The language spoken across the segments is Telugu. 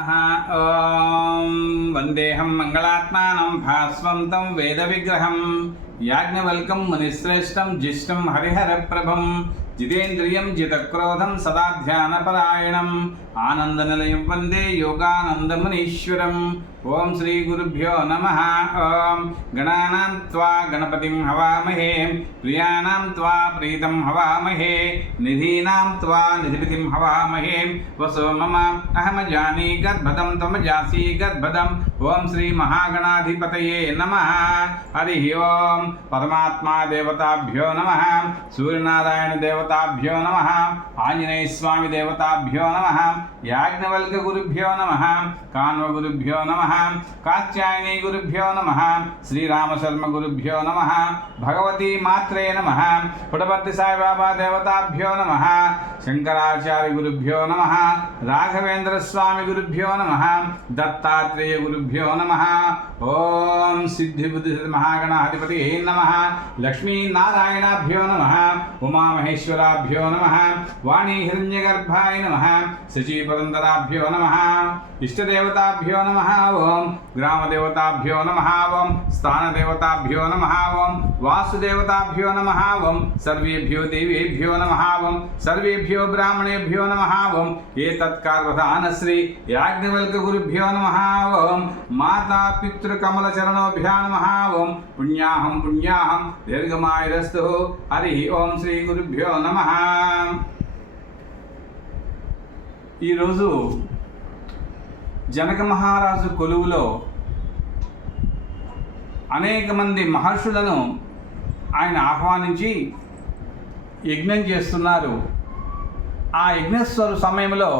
ఓం వందేహం మంగళాత్మానం భాస్వంతం వేద విగ్రహం యాజ్ఞవల్కం మునిశ్రేష్టం జిష్టం హరిహర ప్రభం జితేంద్రియం జితక్రోధం సదా ధ్యానపరాయణం ఆనందనిలయం వందే యోగానందమునీశ్వరం. ఓం శ్రీ గురుభ్యో నమః. ఓం గణానాం త్వా గణపతిం హవామహే ప్రియాణాం త్వా ప్రీతం హవామహే నిధీనాం త్వా నిధిపతిం హవామహే వసో మమ అహమజాని గర్భదం త్వమజాసి గర్భదం. ఓం శ్రీ మహాగణాధిపతయే నమః. హరి ఓం పరమాత్మా దేవతాభ్యో నమః. సూర్యనారాయణ దేవతాభ్యో నమః. ఆంజనేయ స్వామి దేవతాభ్యో నమః. యాజ్ఞవల్క గురుభ్యో నమః. కాన్వ గురుభ్యో నమః. కాత్యాయని గురుభ్యో నమః. శ్రీరామశర్మ గురుభ్యో నమః. భగవతి మాత్రే నమః. పుటపర్తి సాయిబాబా దేవతాభ్యో నమః. శంకరాచార్య గురుభ్యో నమః. రాఘవేంద్ర స్వామి గురుభ్యో నమః. దత్తాత్రేయ గురుభ్యో నమః. ఓం సిద్ధి బుద్ధి మహాగణాధిపతి నమః. లక్ష్మీనారాయణాభ్యో నమః. ఉమామహేశ్వరాభ్యో నమః. వాణీ హిరణ్యగర్భాయ నమః. శచీపురందరాభ్యో నమః. ఇష్టదేవతాభ్యో నమః. ఓం గ్రామదేవతాభ్యో నమః. ఓం స్థానదేవతాభ్యో నమః. ఓం వాసుదేవతాభ్యో నమః. ఓం సర్వేభ్యో దేవేభ్యో నమః. ఓం సర్వేభ్యో బ్రాహ్మణేభ్యో నమః. ఓం ఏతత్కార్వధానశ్రీ యాజ్ఞవల్క గురుభ్యో నమః. ఓం మాతా పితృకమల చరణోభ్యో నమః. ఓం పుణ్యాహం పుణ్యాహం దీర్ఘమాయురస్తు. హరి ఓం శ్రీ గురుభ్యో నమః. ఈరోజు జనక మహారాజు కొలువులో అనేక మంది మహర్షులను ఆయన ఆహ్వానించి యజ్ఞం చేస్తున్నారు. ఆ యజ్ఞేశ్వరు సమయంలో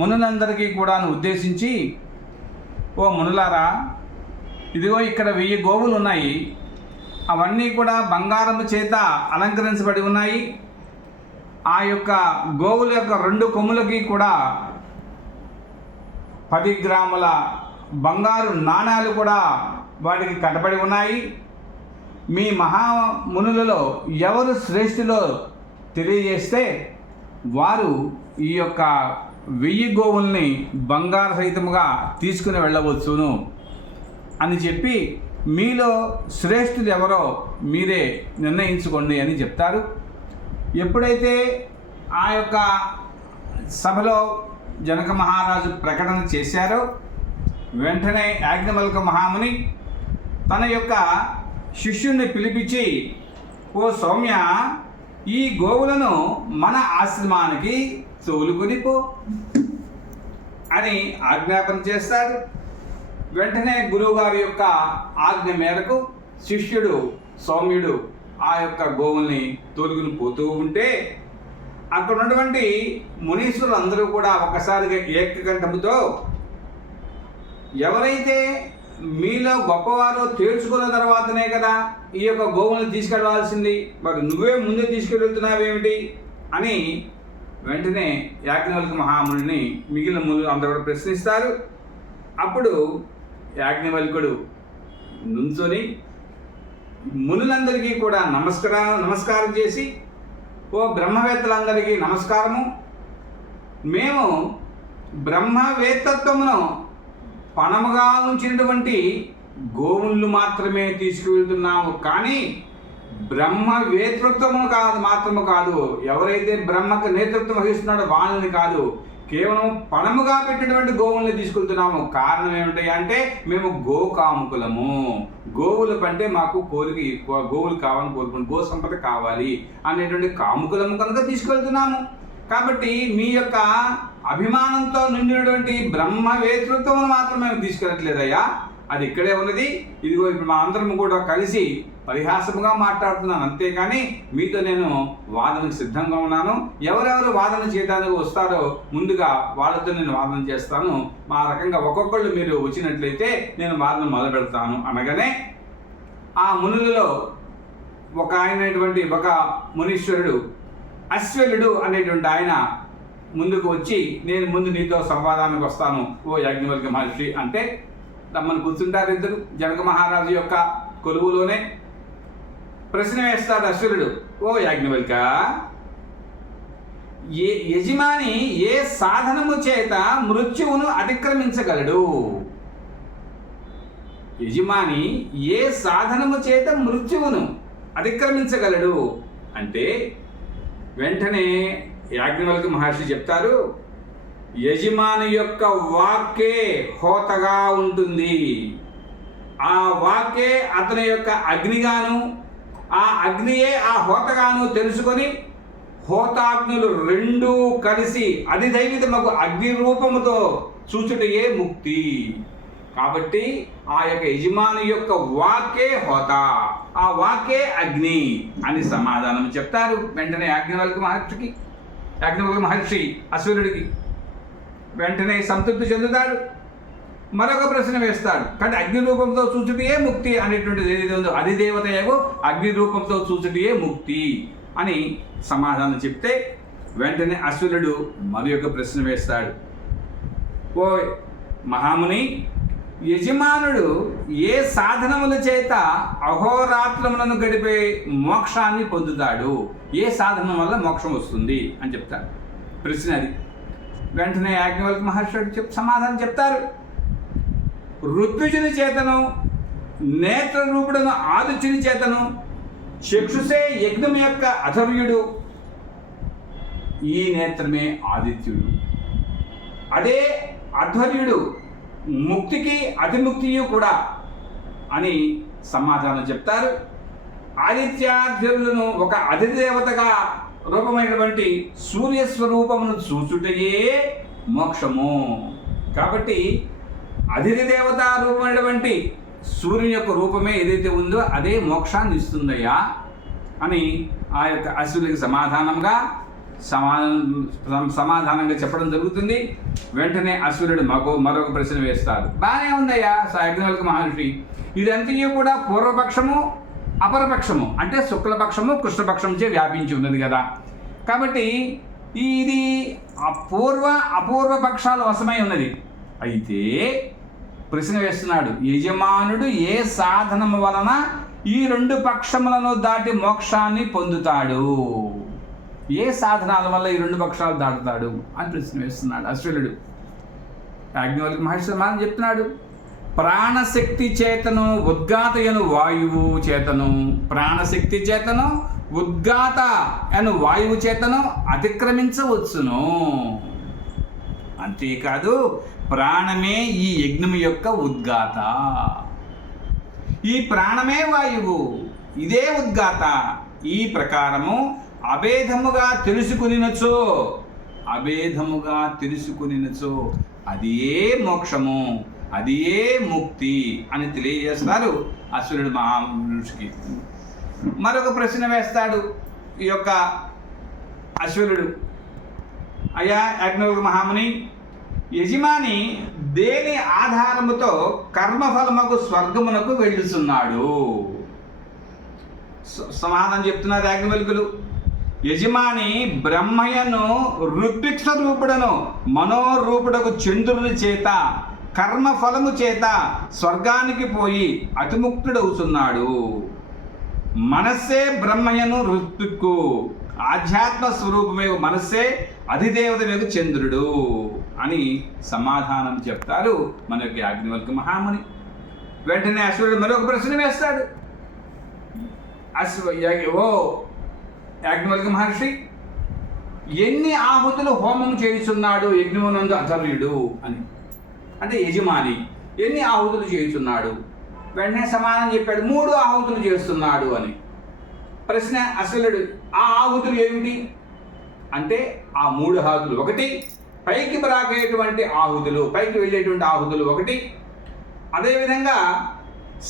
మునులందరికీ కూడా ఉద్దేశించి, ఓ మునులారా, ఇదిగో ఇక్కడ 1000 గోవులు ఉన్నాయి. అవన్నీ కూడా బంగారము చేత అలంకరించబడి ఉన్నాయి. ఆ యొక్క గోవుల యొక్క 2 కొమ్ములకి కూడా 10 గ్రాముల బంగారు నాణాలు కూడా వాటికి కట్టబడి ఉన్నాయి. మీ మహామునులలో ఎవరు శ్రేష్ఠులో తెలియజేస్తే వారు ఈ యొక్క 1000 గోవుల్ని బంగారు సహితముగా తీసుకుని వెళ్ళవచ్చును అని చెప్పి, మీలో శ్రేష్ఠులు ఎవరో మీరే నిర్ణయించుకోండి అని చెప్తారు. ఎప్పుడైతే ఆ యొక్క సభలో జనక మహారాజు ప్రకటన చేశారో, వెంటనే యాజ్ఞవల్క మహాముని తన యొక్క శిష్యుణ్ణి పిలిపించి, ఓ సౌమ్య, ఈ గోవులను మన ఆశ్రమానికి తోలుకొని పో అని ఆజ్ఞాపన చేస్తాడు. వెంటనే గురువుగారి యొక్క ఆజ్ఞ మేరకు శిష్యుడు సౌమ్యుడు ఆ యొక్క గోవుల్ని తోలుకుని పోతూ ఉంటే, అక్కడ ఉన్నటువంటి మునీశ్వరులు అందరూ కూడా ఒక్కసారిగా ఏకకంఠముతో, ఎవరైతే మీలో గొప్పవారో తేల్చుకున్న తర్వాతనే కదా ఈ యొక్క గోవులను తీసుకెళ్ళవలసింది, మరి నువ్వే ముందే తీసుకెళ్తున్నావేమిటి అని వెంటనే యాజ్ఞవల్క మహామునిని మిగిలిన మునులు అందరూ కూడా ప్రశ్నిస్తారు. అప్పుడు యాజ్ఞవల్కుడు నుంచొని మునులందరికీ కూడా నమస్కారం చేసి, ఓ బ్రహ్మవేత్తలందరికీ నమస్కారము. మేము బ్రహ్మవేత్తత్వమును పణముగా ఉంచినటువంటి గోవుళ్ళు మాత్రమే తీసుకువెళ్తున్నాము, కానీ బ్రహ్మవేతృత్వమును మాత్రము కాదు, ఎవరైతే బ్రహ్మకు నేతృత్వం వహిస్తున్నాడో వాళ్ళని కాదు, కేవలం పణముగా పెట్టినటువంటి గోవుల్ని తీసుకెళ్తున్నాము. కారణం ఏమిటి అంటే, మేము గోకాముకులము. గోవుల కంటే మాకు కోరిక ఎక్కువ, గోవులు కావాలని కోరుకుంటాం, గో సంపద కావాలి అనేటువంటి కాముకులము కనుక తీసుకెళ్తున్నాము. కాబట్టి మీ యొక్క అభిమానంతో నిండినటువంటి బ్రహ్మవేతృత్వం మాత్రం మేము తీసుకెళ్ళట్లేదయ్యా, అది ఇక్కడే ఉన్నది. ఇదిగో ఇప్పుడు మా అందరం కూడా కలిసి పరిహాసముగా మాట్లాడుతున్నాను, అంతేకాని మీతో నేను వాదనకు సిద్ధంగా ఉన్నాను. ఎవరెవరు వాదన చేయడానికి వస్తారో ముందుగా వాళ్ళతో నేను వాదన చేస్తాను. మా రకంగా ఒక్కొక్కళ్ళు మీరు వచ్చినట్లయితే నేను వాదన మొదలు పెడతాను అనగానే, ఆ మునులలో ఒక ఒక మునీశ్వరుడు అశ్వలుడు అనేటువంటి ఆయన ముందుకు వచ్చి, నేను ముందు నీతో సంవాదానికి వస్తాను ఓ యాజ్ఞవల్క మహర్షి అంటే, తమ్మను కూర్చుంటారు ఇద్దరు జనక మహారాజు యొక్క కొలువులోనే. ప్రశ్న వేస్తాడు అశ్వరుడు, ఓ యాజ్ఞవల్క, యజమాని ఏ సాధనము చేత మృత్యువును అతిక్రమించగలడు? యజమాని ఏ సాధనము చేత మృత్యువును అతిక్రమించగలడు అంటే వెంటనే యాజ్ఞవల్క్య మహర్షి చెప్తారు, యజమాని యొక్క వాక్కే హోతగా ఉంటుంది. ఆ వాక్కే అతని యొక్క అగ్నిగాను, ఆ అగ్నియే ఆ హోతగాను తెలుసుకొని హోతాగ్నులు రెండూ కలిసి అధిదైవితమగు అగ్ని రూపముతో చూచుటయే ముక్తి. కాబట్టి ఆ యొక్క యజమాని యొక్క వాక్కే హోత, ఆ వాక్కే అగ్ని అని సమాధానం చెప్తారు వెంటనే యాజ్ఞవల్క్య మహర్షి అశ్వరుడికి. వెంటనే సంతృప్తి చెందుతాడు. మరొక ప్రశ్న వేస్తాడు, కానీ అగ్ని రూపంతో చూచుటయే ముక్తి అనేటువంటిది ఏదైతే ఉందో అధిదేవత ఏవో అగ్ని రూపంతో చూచుటయే ముక్తి అని సమాధానం చెప్తే వెంటనే అశ్వరుడు మరి ఒక ప్రశ్న వేస్తాడు, ఓ మహాముని, యజమానుడు ఏ సాధనముల చేత అహోరాత్రములను గడిపే మోక్షాన్ని పొందుతాడు? ఏ సాధనం వల్ల మోక్షం వస్తుంది అని చెప్తాడు. ప్రశ్న అది. వెంటనే యాజ్ఞవల్క్య మహర్షి సమాధానం చెప్తారు, ఋత్విజుని చేతను, నేత్ర రూపుడను ఆదిత్యుని చేతను, చక్షుసే యజ్ఞం యొక్క అధర్యుడు, ఈ నేత్రమే ఆదిత్యుడు, అదే అధ్వర్యుడు ముక్తికి అతిముక్తియు కూడా అని సమాధానం చెప్తారు. ఆదిత్యాధ్వర్యులను ఒక అధిదేవతగా రూపమైనటువంటి సూర్యస్వరూపమును చూచుటయే మోక్షము. కాబట్టి అధిదేవత రూపమైనటువంటి సూర్యుని యొక్క రూపమే ఏదైతే ఉందో అదే మోక్షాన్ని ఇస్తుందయ్యా అని ఆ యొక్క అశ్వరుడికి సమాధానంగా చెప్పడం జరుగుతుంది. వెంటనే అశ్వరుడు మరొక ప్రశ్న వేస్తారు, బాగానే ఉందయ్యా యాజ్ఞవల్క్య మహర్షి, ఇదంతా కూడా పూర్వపక్షము అపరపక్షము అంటే శుక్లపక్షము కృష్ణపక్షంచే వ్యాపించి ఉన్నది కదా. కాబట్టి ఇది అపూర్వ పక్షాల వశమై ఉన్నది. అయితే ప్రశ్న వేస్తున్నాడు, యజమానుడు ఏ సాధనము వలన ఈ రెండు పక్షములను దాటి మోక్షాన్ని పొందుతాడు? ఏ సాధనాల వల్ల ఈ రెండు పక్షాలు దాటుతాడు అని ప్రశ్న వేస్తున్నాడు అశ్వరుడు. యాజ్ఞవల్క్య మహర్షి సమాధానం చెప్తున్నాడు, ప్రాణశక్తి చేతను ఉద్గాతయను వాయువు చేతను, ప్రాణశక్తి చేతను ఉద్గాత అను వాయువు చేతను అతిక్రమించవచ్చును. అంతేకాదు ప్రాణమే ఈ యజ్ఞము యొక్క ఉద్గాత, ఈ ప్రాణమే వాయువు, ఇదే ఉద్గాత. ఈ ప్రకారము అభేదముగా తెలుసుకునినచో అది ఏ మోక్షము, అది ఏ ముక్తి అని తెలియజేస్తారు అశ్వరుడు మహామహర్షికి. మరొక ప్రశ్న వేస్తాడు ఈ యొక్క అశ్వరుడు, అయ్యా యాజ్ఞవల్క్య మహాముని, యజమాని దేని ఆధారముతో కర్మఫలముకు స్వర్గమునకు వెళ్ళుచున్నాడు? సమాధానం చెప్తున్నారు యాజ్ఞవల్కులు, యజమాని బ్రహ్మయను ఋత్విక్ స్వరూపుడను మనోరూపుడకు చంద్రుని చేత కర్మఫలము చేత స్వర్గానికి పోయి అతిముక్తుడవుతున్నాడు. మనస్సే బ్రహ్మయను ఋత్విక్కు, ఆధ్యాత్మ స్వరూపమే మనస్సే అధిదేవతమేగు చంద్రుడు అని సమాధానం చెప్తారు మన యొక్క యాజ్ఞవల్క్య మహాముని. వెంటనే అశ్వరుడు మరొక ప్రశ్న వేస్తాడు, ఓ యాజ్ఞవల్క్య మహర్షి, ఎన్ని ఆహుతులు హోమం చేయుచున్నాడు యజ్ఞమునందు అధర్యుడు అని. అంటే యజమాని ఎన్ని ఆహుతులు చేయుచున్నాడు? వెంటనే సమాధానం చెప్పాడు, 3 ఆహుతులు చేస్తున్నాడు అని. ప్రశ్న అశ్వరుడు, ఆ ఆహుతులు ఏమిటి అంటే ఆ 3 ఆహుతులు, ఒకటి పైకి రాకేటువంటి ఆహుతులు, పైకి వెళ్ళేటువంటి ఆహుతులు ఒకటి, అదేవిధంగా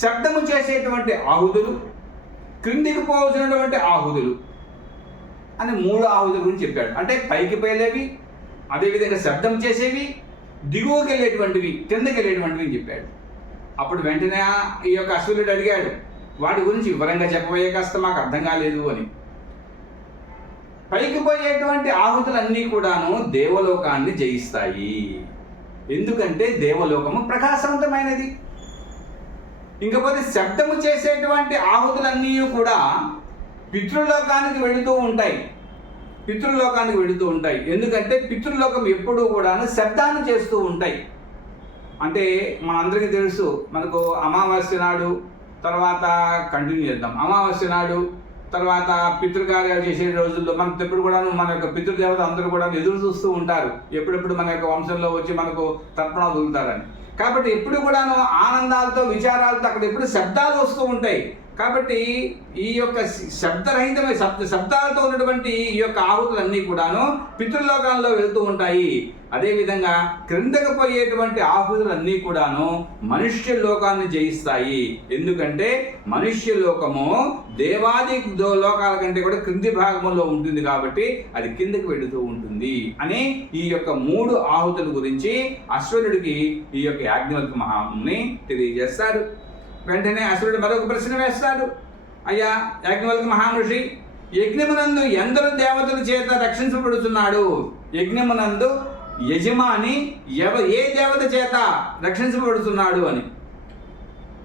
శబ్దము చేసేటువంటి ఆహుతులు, క్రిందికి పోవలసినటువంటి ఆహుతులు అని 3 ఆహుతుల గురించి చెప్పాడు. అంటే పైకి పోయేవి, అదేవిధంగా శబ్దం చేసేవి, దిగువకి వెళ్ళేటువంటివి, కిందకి వెళ్ళేటువంటివి అని చెప్పాడు. అప్పుడు వెంటనే ఈ యొక్క అశ్వరుడు అడిగాడు, వాటి గురించి వివరంగా చెప్పబోయే కాస్త మాకు అర్థం కాలేదు అని. పైకి పోయేటువంటి ఆహుతులన్నీ కూడాను దేవలోకాన్ని జయిస్తాయి. ఎందుకంటే దేవలోకము ప్రకాశవంతమైనది. ఇంకపోతే శబ్దము చేసేటువంటి ఆహుతులన్నీ కూడా పితృలోకానికి వెళుతూ ఉంటాయి. పితృలోకానికి వెళుతూ ఉంటాయి. ఎందుకంటే పితృలోకం ఎప్పుడూ కూడా శబ్దాన్ని చేస్తూ ఉంటాయి. అంటే మనందరికీ తెలుసు, మనకు అమావాస్య నాడు, తర్వాత కంటిన్యూ చేద్దాం, అమావాస్య నాడు తర్వాత పితృకార్యాలు చేసే రోజుల్లో మనకు ఎప్పుడు కూడా మన యొక్క పితృదేవత అందరూ కూడా ఎదురు చూస్తూ ఉంటారు, ఎప్పుడెప్పుడు మన యొక్క వంశంలో వచ్చి మనకు తర్పణాలు వదులుతారని. కాబట్టి ఎప్పుడు కూడాను ఆనందాలతో విచారాలతో అక్కడ ఎప్పుడు శబ్దాలు వస్తూ ఉంటాయి. కాబట్టి ఈ యొక్క శబ్దరహితమైన శబ్దాలతో ఉన్నటువంటి ఈ యొక్క ఆహుతులన్నీ కూడాను పితృలోకాల్లో వెళ్తూ ఉంటాయి. అదేవిధంగా క్రిందకు పోయేటువంటి ఆహుతులన్నీ కూడాను మనుష్య లోకాన్ని జయిస్తాయి. ఎందుకంటే మనుష్య లోకము దేవాది లోకాల కంటే కూడా క్రింది భాగంలో ఉంటుంది కాబట్టి అది కిందకి వెళుతూ ఉంటుంది అని ఈ యొక్క 3 ఆహుతుల గురించి అశ్వరుడికి ఈ యొక్క యాజ్ఞవల్క్య మహాముని తెలియజేస్తాడు. వెంటనే అశ్వరుడు మరొక ప్రశ్న వేస్తాడు. అయ్యా యాజ్ఞవల్క్య మహామహర్షి, యజ్ఞమునందు ఎందరు దేవతల చేత రక్షించబడుతున్నాడు? యజ్ఞమునందు యజమాని ఏ దేవత చేత రక్షించబడుతున్నాడు అని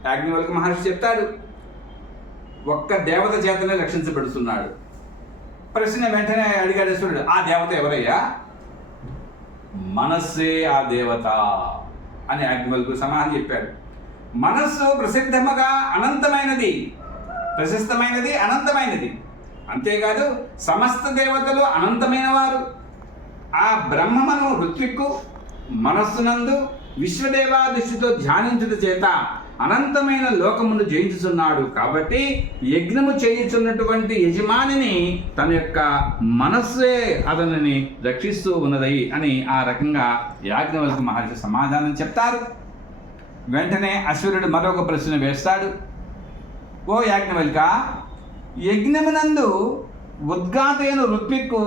యాజ్ఞవల్క్య మహర్షి చెప్తాడు, ఒక్క దేవత చేతనే రక్షించబడుతున్నాడు. ప్రశ్న వెంటనే అడిగాడు అశ్వరుడు, ఆ దేవత ఎవరయ్యా? మనస్సే ఆ దేవత అని యాజ్ఞవల్క్యుడు సమాధానం చెప్పాడు. మనస్సు ప్రసిద్ధముగా అనంతమైనది, ప్రశస్తమైనది, అనంతమైనది. అంతేకాదు సమస్త దేవతలు అనంతమైన వారు. ఆ బ్రహ్మమును ఋత్విక్కు మనస్సునందు విశ్వదేవా దృష్టితో ధ్యానించుట చేత అనంతమైన లోకమును జయించుచున్నాడు. కాబట్టి యజ్ఞము చేయుచున్నటువంటి యజమానిని తన యొక్క మనస్సే అతనిని రక్షిస్తూ ఉన్నది అని ఆ రకంగా యాజ్ఞవల్క్య మహర్షి సమాధానం చెప్తారు. వెంటనే అశ్వరుడు మరొక ప్రశ్న వేస్తాడు. ఓ యాజ్ఞవల్క్య, యజ్ఞమునందు ఉద్గాతైన ఋత్విక్కు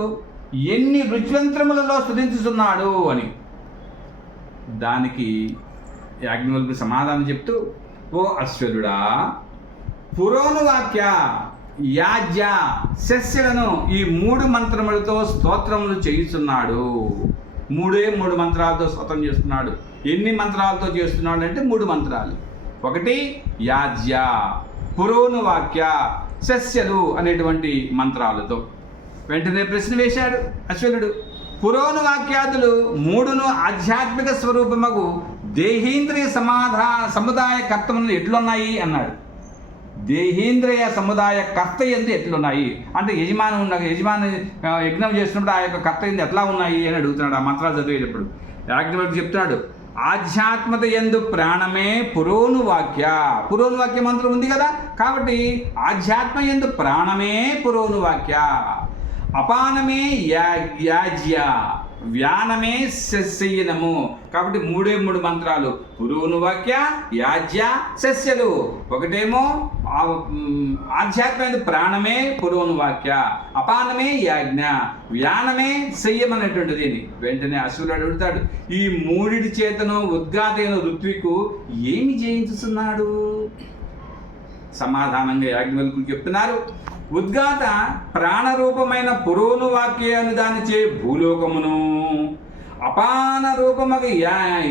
ఎన్ని రుజ్యంత్రములలో స్తుతించుతున్నాడు అని. దానికి యాజ్ఞవల్క్యుడు సమాధానం చెప్తూ, ఓ అశ్వరుడా, పురోను వాక్య, యాజ్య, శస్యలను ఈ 3 మంత్రములతో స్తోత్రములు చేయుచున్నాడు. 3 మంత్రాలతో స్తోత్రం చేస్తున్నాడు. ఎన్ని మంత్రాలతో చేస్తున్నాడు అంటే 3 మంత్రాలు. ఒకటి యాజ్య, పురోను వాక్య, శస్యలు అనేటువంటి మంత్రాలతో. వెంటనే ప్రశ్న వేశాడు అశ్వరుడు, పురోను వాక్యాదులు 3 ఆధ్యాత్మిక స్వరూపముగు దేహేంద్రియ సముదాయ కర్తములు ఎట్లున్నాయి అన్నాడు. దేహేంద్రియ సముదాయ కర్త ఎందు ఎట్లున్నాయి అంటే యజమాని యజ్ఞం చేసినప్పుడు ఆ యొక్క కర్త ఎందు ఎట్లా ఉన్నాయి అని అడుగుతున్నాడు. ఆ మంత్రాలు చదివేటప్పుడు యాజ్ఞవల్క్యుడు చెప్తున్నాడు, ఆధ్యాత్మత ఎందు ప్రాణమే పురోను వాక్య. పురోను వాక్య మంత్రం ఉంది కదా, కాబట్టి ఆధ్యాత్మ ఎందు ప్రాణమే పురోను వాక్య. అపానమే యాజ్య, వ్యానమే శస్యనము. కాబట్టి 3 మంత్రాలు, పురోను వాక్య, యాజ్య, శస్యలు. ఒకటేమో ఆధ్యాత్మిక ప్రాణమే పురోను వాక్య, అపానమే యాజ్ఞ, వ్యానమే శయ్యం అనేటువంటిది. వెంటనే అశ్వరుడు అడుగుతాడు, ఈ 3 చేతను ఉద్గాతైన ఋత్విక్కు ఏమి జయించుతున్నాడు? సమాధానంగా యాజ్ఞవల్క్యుడు చెప్తున్నారు, ఉద్గాత ప్రాణరూపమైన పురోను వాక్యాన్ని దానిచే భూలోకమును, అపాన రూపమగు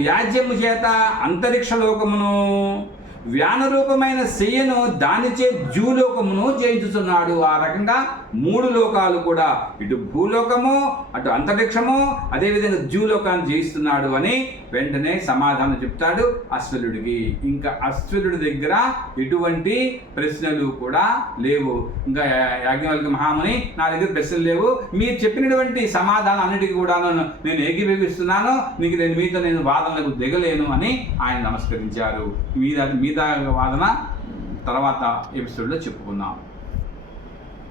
యాజ్యము చేత అంతరిక్ష లోకమును, వ్యాన రూపమైన శయ్యను దానిచే జూలోకమును జయించుతున్నాడు. ఆ రకంగా 3 లోకాలు కూడా, ఇటు భూలోకము, అటు అంతరిక్షము, అదేవిధంగా జూలోకాన్ని జయిస్తున్నాడు అని వెంటనే సమాధానం చెప్తాడు అశ్వరుడికి. ఇంకా అశ్వరుడి దగ్గర ఎటువంటి ప్రశ్నలు కూడా లేవు. ఇంకా యాజ్ఞవల్క్య మహాముని, నా దగ్గర ప్రశ్నలు లేవు, మీరు చెప్పినటువంటి సమాధానం అన్నిటికీ కూడా నేను ఏకీభవిస్తున్నాను, మీతో నేను వాదనలకు దిగలేను అని ఆయన నమస్కరించారు. మీద వాదన తర్వాత ఎపిసోడ్లో చెప్పుకుందాం.